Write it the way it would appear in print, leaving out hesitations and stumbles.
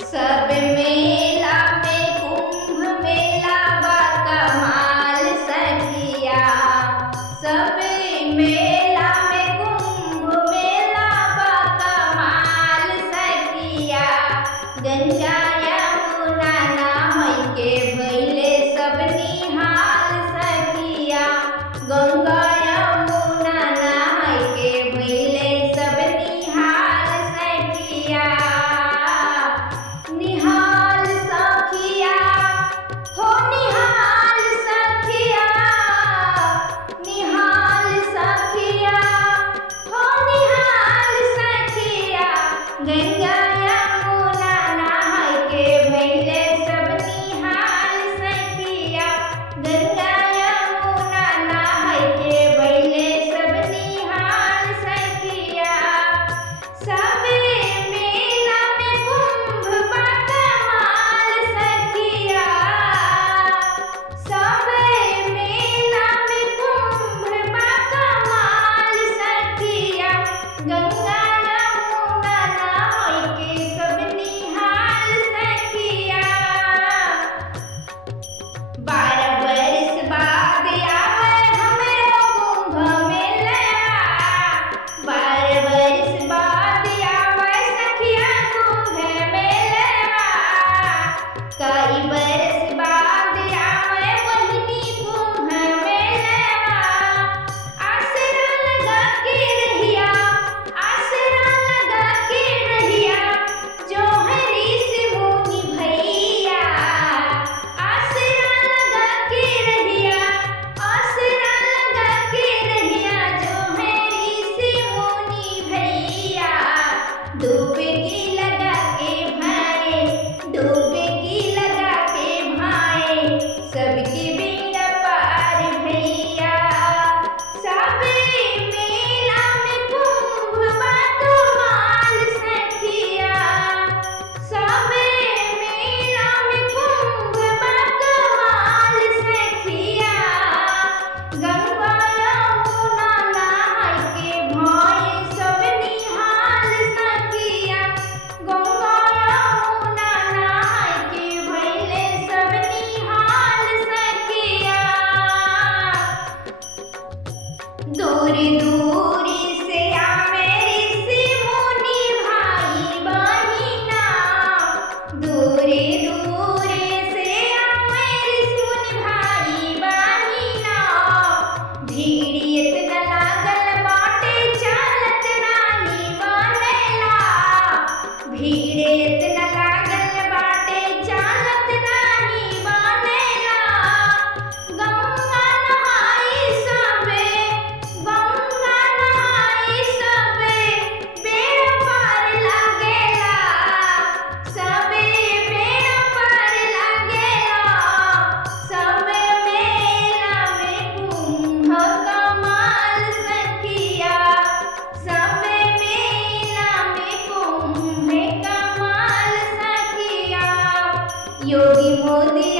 सब मेला में कुंभ मेला बा कमाल सखिया। सब मेला में कुंभ मेला बा कमाल सखिया। गंगा यमुना नहाय के भइले सब निहाल सखिया। गंगा यमुना नहाय के भइले सब निहाल सखिया। निहाल सखिया हो निहाल सखिया। निहाल सखिया हो निहाल सखिया। गंगा यमुना नहाय के भइले सब निहाल सखिया। गंगा यमुना नहाय के भइले सब निहाल सखिया। सबे मेला में कुंभ बा कमाल सखिया। सबे मेला में कुंभ बा कमाल सखिया। गंगा यमुना नहाय के सब निहाल सखिया। 12 बरस बाद आवे हमरो कुंभ मेलवा। 12 बरस बाद आवे सखिया कुंभ मेलवा। कई बरस बाद आवे बहिनी कुंभ मेलवा। आसरा लगा के रहिया। आसरा लगा के रहिया। जो है ऋषि मुनि भैया। आसरा लगा के रहिया। आसरा लगा के रहिया। जो है ऋषि मुनि भैया। डुबकी लगा के भाए। डुबकी लगा के भाए। सबकी बेड़ा पार भैया। सबे मेला में कुंभ बा कमाल सखिया। सबे मेला में कुंभ बा कमाल सखिया। गंगा यमुना नहाय के भइले सब निहाल सखिया। गंगा यमुना नहाय के भइले सब निहाल सखिया। दूरी दूरी से आवे ऋषि मुनि भाई बहिना। दूरी दूरी से आवे ऋषि मुनि भाई बहिना। भीड़ इतना लागल बाटे चलत नाही बनेला। भीड़ इतना लागल बाटे चलत नाही बनेला। गंगा नहाई सबे। गंगा नहाई सबे। बेड़ा पार लागेला। सबे बेड़ा पार लागेला। सबे मेला में कुंभ कमाल सखिया। सबे मेला में कुंभ कमाल सखिया। योगी मोदी